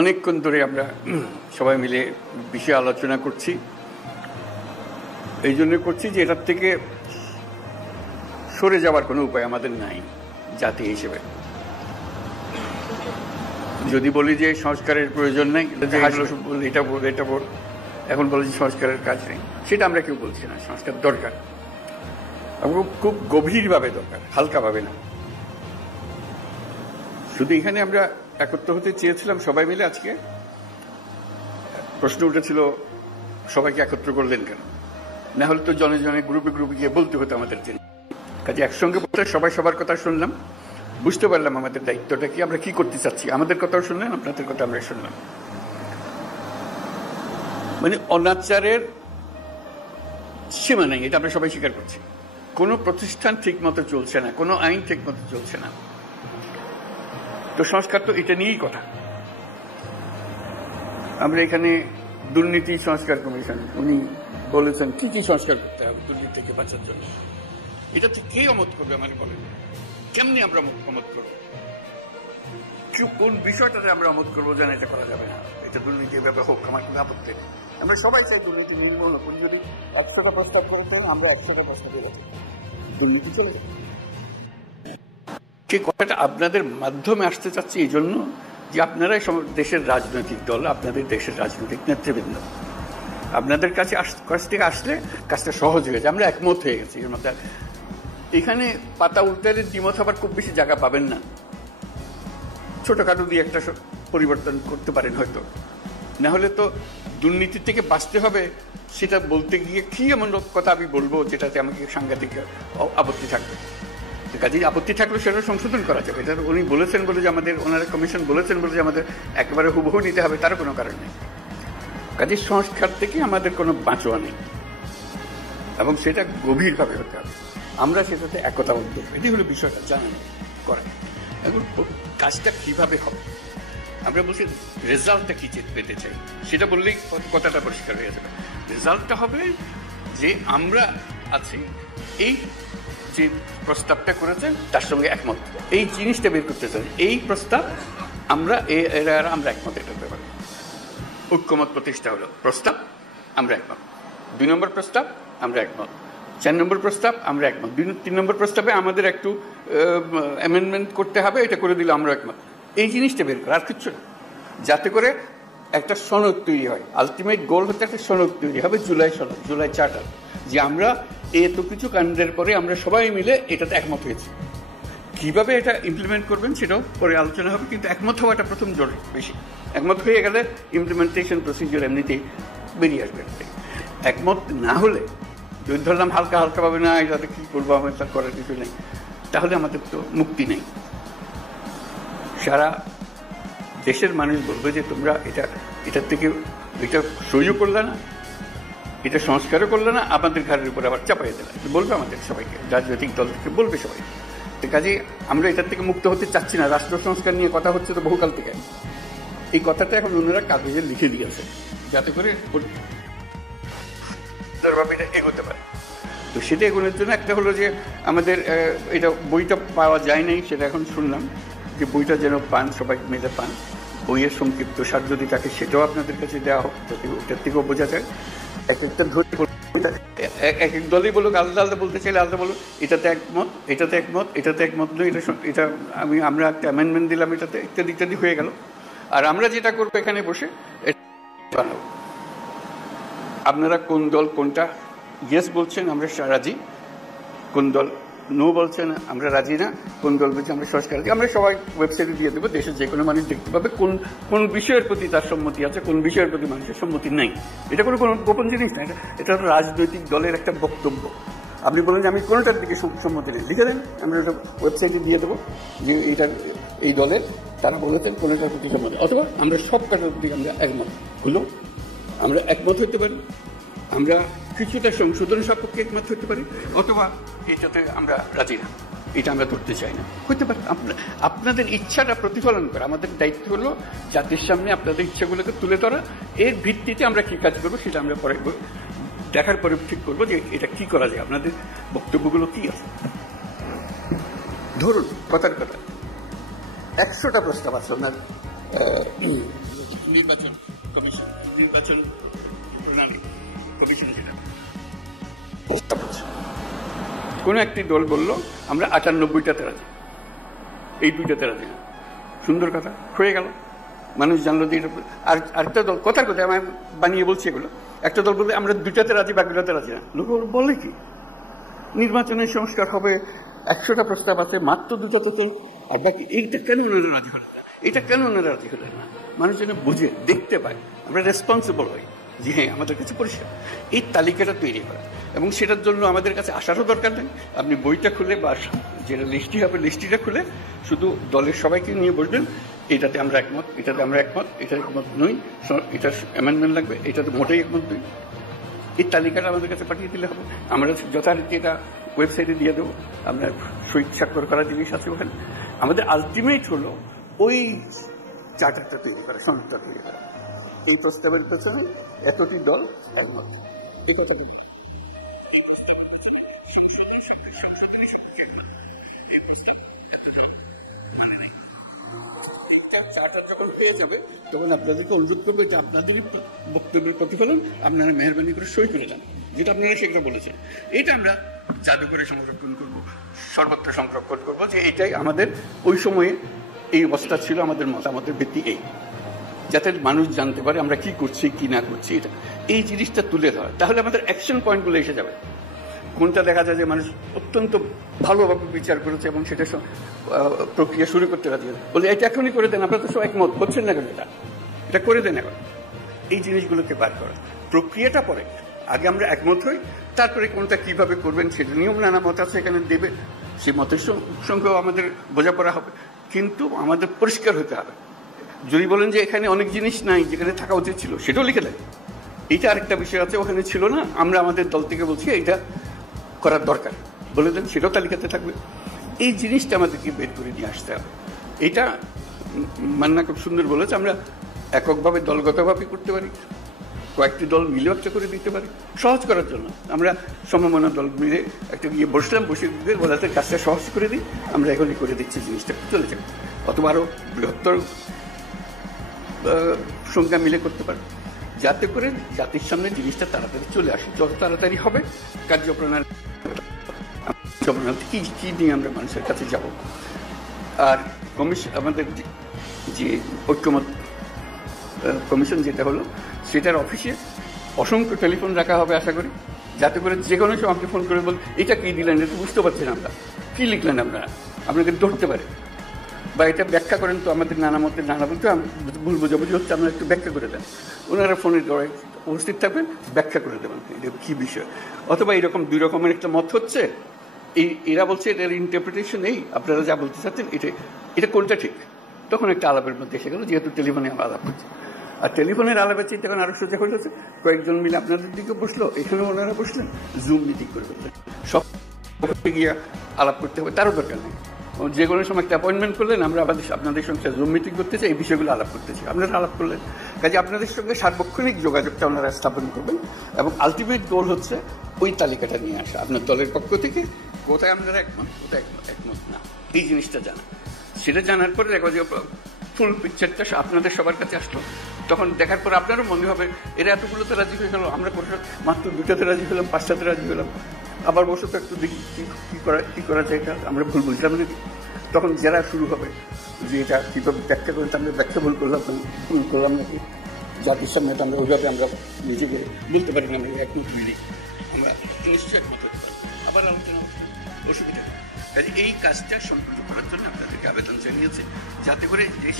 অনেকক্ষণ ধরে আমরা সবাই মিলে বিষয়ে আলোচনা করছি। এই জন্য করছি যে এটার থেকে সরে যাওয়ার কোনো উপায় আমাদের নাই জাতি হিসেবে। যদি বলি যে সংস্কারের প্রয়োজন নেই, এটা বল এটা বল, এখন বলে যে সংস্কারের কাজ নেই, সেটা আমরা কেউ বলছি না। সংস্কার দরকার, খুব গভীরভাবে দরকার, হালকাভাবে না। শুধু এখানে আমরা একত্র হতে চেয়েছিলাম সবাই মিলে। আজকে প্রশ্ন উঠেছিল সবাইকে একত্র করলেন কেন? না হলে তো জনে জনে গ্রুপে গ্রুপে গিয়ে বলতে হতো আমাদের জন্য। কাজে একসঙ্গে বলতে সবাই সবার কথা শুনলাম, বুঝতে পারলাম আমাদের দায়িত্বটা কি, আমরা কি করতে চাচ্ছি। আমাদের কথাও শুনলেন, আপনাদের কথা আমরা শুনলাম। মানে অনাচারের সীমা নেই, এটা আমরা সবাই স্বীকার করছি। কোনো প্রতিষ্ঠান ঠিক মতো চলছে না, কোনো আইন ঠিক মতো চলছে না। তো সংস্কার তো এটা নিয়েই কথা। আমরা এখানে দুর্নীতি সংস্কার কমিশন, উনি বলেছেন কি কি সংস্কার করতে হবে দুর্নীতি থেকে বাঁচার জন্য। এটা ঠিক কে অমত করবে আমাকে বলেন? কেমনি আমরা অমত করবো? কোন বিষয়টাতে আমরা অমত করবো যেন এটা করা যাবে না, এটা দুর্নীতি এভাবে হোক, আমার কোনো আপত্তি। আমরা সবাই চাই দুর্নীতি নির্মূল হোক। যদি 100টা প্রস্তাব করতে আমরা 100টা প্রস্তাব দিয়ে দুর্নীতি চলে যাবে। সেই কথাটা আপনাদের মাধ্যমে আসতে চাচ্ছি এই জন্য যে আপনারাই দেশের রাজনৈতিক দল, আপনাদের দেশের রাজনৈতিক নেতৃবৃন্দ, আপনাদের কাছ থেকে আসলে কাজটা সহজ হয়ে যায়। আমরা একমত হয়ে গেছি এর মধ্যে। এখানে পাতা উল্টালে দ্বিমত হবার খুব বেশি জায়গা পাবেন না। ছোটখাটো দিয়ে একটা পরিবর্তন করতে পারেন হয়তো, না হলে তো দুর্নীতি থেকে বাঁচতে হবে। সেটা বলতে গিয়ে কি এমন কথা আমি বলবো যেটাতে আমাকে সাংঘাতিক আপত্তি থাকবে। কাজেই আপত্তি থাকলে সেটা সংশোধন করা যাবে। এটা উনি বলেছেন বলে যে আমাদের, ওনারা কমিশন বলেছেন বলে যে আমাদের একেবারে হুবহু নিতে হবে তার কোনো কারণ নেই। কাজেই সংস্কার থেকে আমাদের কোনো বাঁচোয়া নেই এবং সেটা গভীরভাবে হতে হবে। আমরা সেটাতে একতাবদ্ধ, এটি হলো বিষয়টা জানানো করা। এখন কাজটা কিভাবে হবে, আমরা বলছি রেজাল্টটা কি পেতে চাই, সেটা বললেই কথাটা পরিষ্কার হয়ে যাবে। রেজাল্টটা হবে যে আমরা আছি, এই যে প্রস্তাবটা করেছেন তার সঙ্গে একমত, এই জিনিসটা বের করতে চাই। এই প্রস্তাব আমরা আমরা একমত। এটার ব্যাপারে ঐক্যমত প্রতিষ্ঠা হলো। প্রস্তাব আমরা একমত, 2 নম্বর প্রস্তাব আমরা একমত, 4 নম্বর প্রস্তাব আমরা একমত, 3 নম্বর প্রস্তাবে আমাদের একটু অ্যামেন্ডমেন্ট করতে হবে, এটা করে দিলে আমরা একমত। এই জিনিসটা বের করা, আর কিচ্ছু না। যাতে করে একটা সনদ তৈরি হয়। আলটিমেট গোল হচ্ছে একটা সনদ তৈরি হবে, জুলাই সনদ, জুলাই চার্টার, যে আমরা এত কিছু কাণ্ডের পরে আমরা সবাই মিলে এটাতে একমত হয়েছি। কিভাবে এটা ইমপ্লিমেন্ট করবেন সেটাও পরে আলোচনা হবে, কিন্তু একমত হওয়াটা প্রথম জরুরি বেশি। একমত হয়ে গেলে ইমপ্লিমেন্টেশন প্রসিডিওর এমনিতেই বেরিয়ে আসবে। একমত না হলে, যদি ধরলাম হালকা হালকা ভাবে না এটাতে কি করবো, আমাদের তার করার কিছু নেই, তাহলে আমাদের তো মুক্তি নেই। সারা দেশের মানুষ বলবে যে তোমরা এটার থেকে এটা সহ্য করলে না, এটা সংস্কারও করলে না, আমাদের ঘরের উপর আবার চাপাই দিলে, বলবে আমাদের সবাইকে, রাজনৈতিক দল থেকে বলবে সবাই। তো কাজে আমরা এটার থেকে মুক্ত হতে চাচ্ছি না। রাষ্ট্র সংস্কার নিয়ে কথা হচ্ছে তো বহুকাল থেকে। এই কথাটা এখন ওনারা কাগজে লিখে দিয়েছে যাতে করে এটা এগোতে পারে। তো সেটা এগোনোর জন্য একটা হলো যে আমাদের এটা বইটা পাওয়া যায় নাই, সেটা এখন শুনলাম যে বইটা যেন পান, সবাই মিলে পান। বইয়ের সংক্ষিপ্ত সার যদি থাকে সেটাও আপনাদের কাছে দেওয়া হোক, যাতে ওটার থেকেও বোঝা যায়। একটা ধরে এক এক দলই বলুক, আলাদা আলাদা বলতে চাইলে আলাদা বলুক, এটাতে একমত, এটাতে একমত, এটাতে একমত নয়, এটা আমরা একটা অ্যামেন্ডমেন্ট দিলাম, এটাতে ইত্যাদি ইত্যাদি হয়ে গেল। আর আমরা যেটা করবো এখানে বসে বানাবো। আপনারা কোন দল কোনটা ইয়েস বলছেন আমরা রাজি, কোন দল নো বলছেন আমরা রাজি না, কোন দল বলছে আমরা সংস্কার রাজি, আমরা সবাই ওয়েবসাইটে দিয়ে দেবো। দেশের যে কোনো মানুষ দেখতে পাবে কোন বিষয়ের প্রতি তার সম্মতি আছে, কোন বিষয়ের প্রতি মানুষের সম্মতি নাই। এটা কোনো গোপন জিনিস না, এটা রাজনৈতিক দলের একটা বক্তব্য। আপনি বলেন যে আমি কোনোটার দিকে সম্মতি নেই, লিখে দেন, আমরা ওটা ওয়েবসাইটে দিয়ে দেবো যে এই দলের তারা বলেছেন কোনোটার প্রতি সম্মতি, অথবা আমরা সব কাটার দিকে আমরা একমত হলো, আমরা একমত হতে পারি, আমরা কিছুটা সংশোধন সাপেক্ষে একমত হতে পারি, অথবা এটাতে আমরা রাজি না, এটা আমরা ধরতে চাই না, হতে পারে। আপনাদের ইচ্ছাটা প্রতিফলন করা আমাদের দায়িত্ব হলো জাতির সামনে আপনাদের ইচ্ছাগুলোকে তুলে ধরা। এর ভিত্তিতে আমরা কি কাজ করবো সেটা আমরা পরে দেখার পরে ঠিক করবো যে এটা কি করা যায়, আপনাদের বক্তব্যগুলো কি আছে। ধরুন কথার কথা 100টা প্রস্তাব আছে ওনার নির্বাচন কমিশন, নির্বাচন প্রণালী কমিশন, যেটা কোন একটি দল বলল আমরা 98টাতে রাজি, এই 2টাতে রাজি না। সুন্দর কথা, হয়ে গেল, মানুষ জানলো যে। আর আরেকটা দল, কথার কথা আমি বানিয়ে বলছি এগুলো, একটা দল বলবে আমরা 2টাতে রাজি, বাকিটাতে রাজি না। লোক বলে কি নির্বাচনের সংস্কার হবে, 100টা প্রস্তাব আছে, মাত্র 2টাতে, আর বাকি এইটা কেন ওনারা রাজি হলেন না, এটা কেন ওনারা রাজি হলেন না? মানুষ যেন বুঝে, দেখতে পায়, আমরা রেসপন্সিবল হই যে হ্যাঁ আমাদের কাছে পরিষ্কার। এই তালিকাটা তৈরি করা, এবং সেটার জন্য আমাদের কাছে আসারও দরকার নেই। আপনি বইটা খুলে বা যেটা লিস্টটি হবে, লিস্টটিটা খুলে শুধু দলের সবাইকে নিয়ে বসবেন, এটাতে আমরা একমত, এটাতে আমরা একমত, এটাতে একমত নই, এটার অ্যামেন্ডমেন্ট লাগবে, এটাতে মোটেই একমত নই। এই তালিকাটা আমাদের কাছে পাঠিয়ে দিলে হবে। আমরা যথারীতি এটা ওয়েবসাইটে দিয়ে দেবো, আমরা সই স্বাক্ষর করা জিনিস আছে ওখানে। আমাদের আলটিমেট হলো ওই চার্টারটা তৈরি করা, সংস্থা তৈরি করা। এই প্রস্তাবের পেছনে এতটি দল একমত, এই কথা বলি। যখন পেয়ে যাবে তখন আপনাদেরকে অনুরোধ করবে যে আপনাদেরই বক্তব্যের প্রতিফলন আপনারা মেহরবানি করে সই করে যান, যেটা আপনারা সেটা বলেছেন। এটা আমরা জাদু করে সংরক্ষণ করবো, সর্বত্র সংরক্ষণ করবো, যে এটাই আমাদের ওই সময়ে এই অবস্থা ছিল, আমাদের মতামতের ভিত্তি এই, যাতে মানুষ জানতে পারে আমরা কি করছি কি না করছি। এটা এই জিনিসটা তুলে ধরা, তাহলে আমাদের অ্যাকশন পয়েন্টগুলো এসে যাবে। কোনটা দেখা যায় যে মানুষ অত্যন্ত ভালোভাবে বিচার করেছে এবং সেটা প্রক্রিয়া শুরু করতে রাজি বলে এটা এখনই করে দেন, আপনারা তো সব একমত হচ্ছেন না কেন, এটা করে দেন এখন। এই জিনিসগুলোকে বার করা, প্রক্রিয়াটা পরে, আগে আমরা একমত হই, তারপরে কোনটা কিভাবে করবেন সেটা নিয়েও নানা মত আছে, এখানে দেবে, সেই মতের সঙ্গেও আমাদের বোঝাপড়া হবে, কিন্তু আমাদের পরিষ্কার হতে হবে। যদি বলেন যে এখানে অনেক জিনিস নাই যেখানে থাকা উচিত ছিল, সেটাও লিখে দেয়। এইটা আরেকটা বিষয় আছে, ওখানে ছিল না, আমরা আমাদের দল থেকে বলছি এইটা করার দরকার, বলে দেন, সেটাও তালিকাতে থাকবে। এই জিনিসটা আমাদেরকে বের করে নিয়ে আসতে হবে। এটা মান্না খুব সুন্দর বলেছে, আমরা এককভাবে দলগতভাবে করতে পারি, কয়েকটি দল মিলেও একটা করে দিতে পারি, সহজ করার জন্য। আমরা সমমনা দল মিলে একটা গিয়ে বসলাম, বসে দিয়ে বলাতে কাজটা সহজ করে দিই, আমরা এখনই করে দিচ্ছি, জিনিসটা চলে যাবে। অথবা আরও বৃহত্তর সংখ্যা মিলে করতে পারে, যাতে করে জাতির সামনে জিনিসটা তাড়াতাড়ি চলে আসে। যত তাড়াতাড়ি হবে কার্যপ্রণালী কি কি নিয়ে আমরা মানুষের কাছে যাব। আর কমিশন, আমাদের যে ঐক্যমত কমিশন যেটা হলো, সেটার অফিসে অসংখ্য টেলিফোন রাখা হবে আশা করি, যাতে করে যে কোনো সময় আপনি ফোন করে বল এটা কি দিলেন, এটা বুঝতে পারছেন আমরা, কি লিখলেন আপনারা, আপনাকে ধরতে পারে, বা এটা ব্যাখ্যা করেন তো, আমাদের নানা মতে নানা বলতে ভুল বোঝাবুঝি হচ্ছে, আপনারা একটু ব্যাখ্যা করে দেন। ওনারা ফোনের দ্বারা উপস্থিত থাকবেন, ব্যাখ্যা করে দেবেন এটা কী বিষয়। অথবা এরকম 2 রকমের একটা মত হচ্ছে, এরা বলছে এটার ইন্টারপ্রিটেশন এই, আপনারা যা বলতে চাচ্ছেন এটা কোনটা ঠিক, তখন একটা আলাপের মধ্যে এসে গেল, যেহেতু টেলিফোনে আলাপ হচ্ছে। আর টেলিফোনের আলাপের চিন্তা এখন আরো সোজা হয়েছে, কয়েকজন মিলে আপনাদের দিকে বসলো, এখানে ওনারা বসলেন, জুম মিটিং করে ফেললেন, সব গিয়ে আলাপ করতে হবে, তারও দরকার নেই। যে কোনো সময় একটা অ্যাপয়েন্টমেন্ট করলেন, আমরা আপনাদের সঙ্গে জুম মিটিং করতে চাই, এই বিষয়গুলো আলাপ করতে চাই, আপনারা আলাপ করলেন। কাজে আপনাদের সঙ্গে সার্বক্ষণিক যোগাযোগটা ওনারা স্থাপন করবেন, এবং আলটিমেট গোল হচ্ছে ওই তালিকাটা নিয়ে আসা আপনার দলের পক্ষ থেকে, কোথায় আপনারা একমত, কোথায় একমত না, এই জিনিসটা জানা। সেটা জানার পরে দেখো যে ফুল পিকচারটা আপনাদের সবার কাছে আসলো, তখন দেখার পর আপনারও মনে হবে এরা এতগুলোতে রাজি হয়ে গেল, আমরা মাত্র 2টাতে রাজি হলাম, 5টাতে রাজি হলাম, আবার বসে তো একটু দেখি কি করা যায়, এটা আমরা ভুল বুঝলাম না। তখন যারা শুরু হবে যে এটা কীভাবে ব্যাখ্যা করেন, আমরা ব্যাখ্যা ভুল করলাম নাকি, জাতির সামনে আমরা ওইভাবে আমরা নিজেকে বলতে পারি না, আমরা একমত হইনি, আমরা নিশ্চয়ই একমত হতে পারি, আবার আলোচনা অসুবিধা। কাজে এই কাজটা সম্পূর্ণ করার জন্য আপনাদেরকে আবেদন জানিয়েছে, যাতে করে যে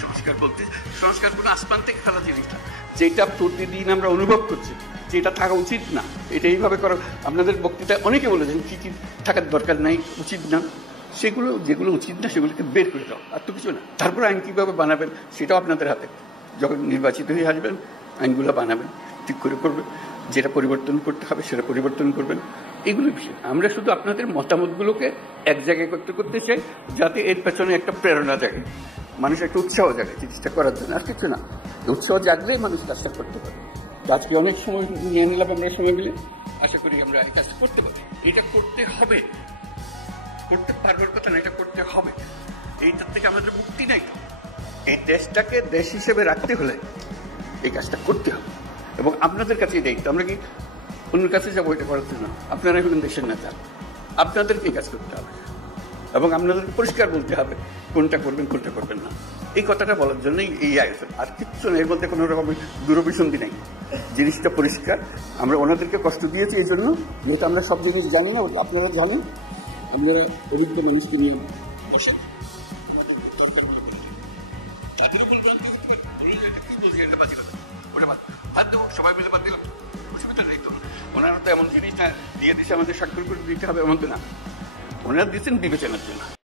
সংস্কার কোনো আসমান থেকে ফেলা জিনিস না, যেটা প্রতিদিন আমরা অনুভব করছি যে এটা থাকা উচিত না, এটা এইভাবে করা। আপনাদের বক্তৃতায় অনেকে বলেছেন কি কি থাকার দরকার নাই, উচিত না, যেগুলো উচিত না সেগুলোকে বের করে দাও, আর তো কিছু না। তারপর আইন কীভাবে বানাবেন সেটাও আপনাদের হাতে, যখন নির্বাচিত হয়ে আসবেন আইনগুলো বানাবেন, ঠিক করে করবেন, যেটা পরিবর্তন করতে হবে সেটা পরিবর্তন করবেন, এগুলো বিষয়। আমরা শুধু আপনাদের মতামতগুলোকে এক জায়গায় করতে চাই, যাতে এর পেছনে একটা প্রেরণা জাগে, মানুষ একটা উৎসাহ জাগে জিনিসটা করার জন্য, আর কিছু না। উৎসাহ জাগলেই মানুষ কাজটা করতে পারে। আজকে অনেক সময় নিয়ে নিলাম আমরা সময় মিলে, আশা করি আমরা এই কাজটা করতে পারি। এটা করতে হবে, করতে পারবার কথা না, এটা করতে হবে। এইটার থেকে আমাদের মুক্তি নাই। এই দেশটাকে দেশ হিসেবে রাখতে হলে এই কাজটা করতে হবে এবং আপনাদের কাছে দায়িত্ব। আমরা কি অন্যের কাছে যাবো এটা করার জন্য? আপনারা হলেন দেশের নেতা, আপনাদেরকে এই কাজ করতে হবে এবং আপনাদেরকে পরিষ্কার বলতে হবে কোনটা করবেন কোনটা করবেন না। এই কথাটা বলার জন্যই এই আয়োজন, আর কিচ্ছু নেই। এর মধ্যে কোনো রকম দূরভিসন্ধি নেই, জিনিসটা পরিষ্কার। আমরা ওনাদেরকে কষ্ট দিয়েছি এই জন্য, যেহেতু আমরা সব জিনিস জানি না, আপনারা জানেন। আপনারা অভিজ্ঞ মানুষকে নিয়ে বসেন, সবাই মিলে বাদ দিলাম, অসুবিধা নেই তো। ওনারা তো এমন জিনিস না দিয়ে দিচ্ছে আমাদের স্বাক্ষর করে দিতে হবে এমন তো না, ওনারা দিচ্ছেন বিবেচনার জন্য।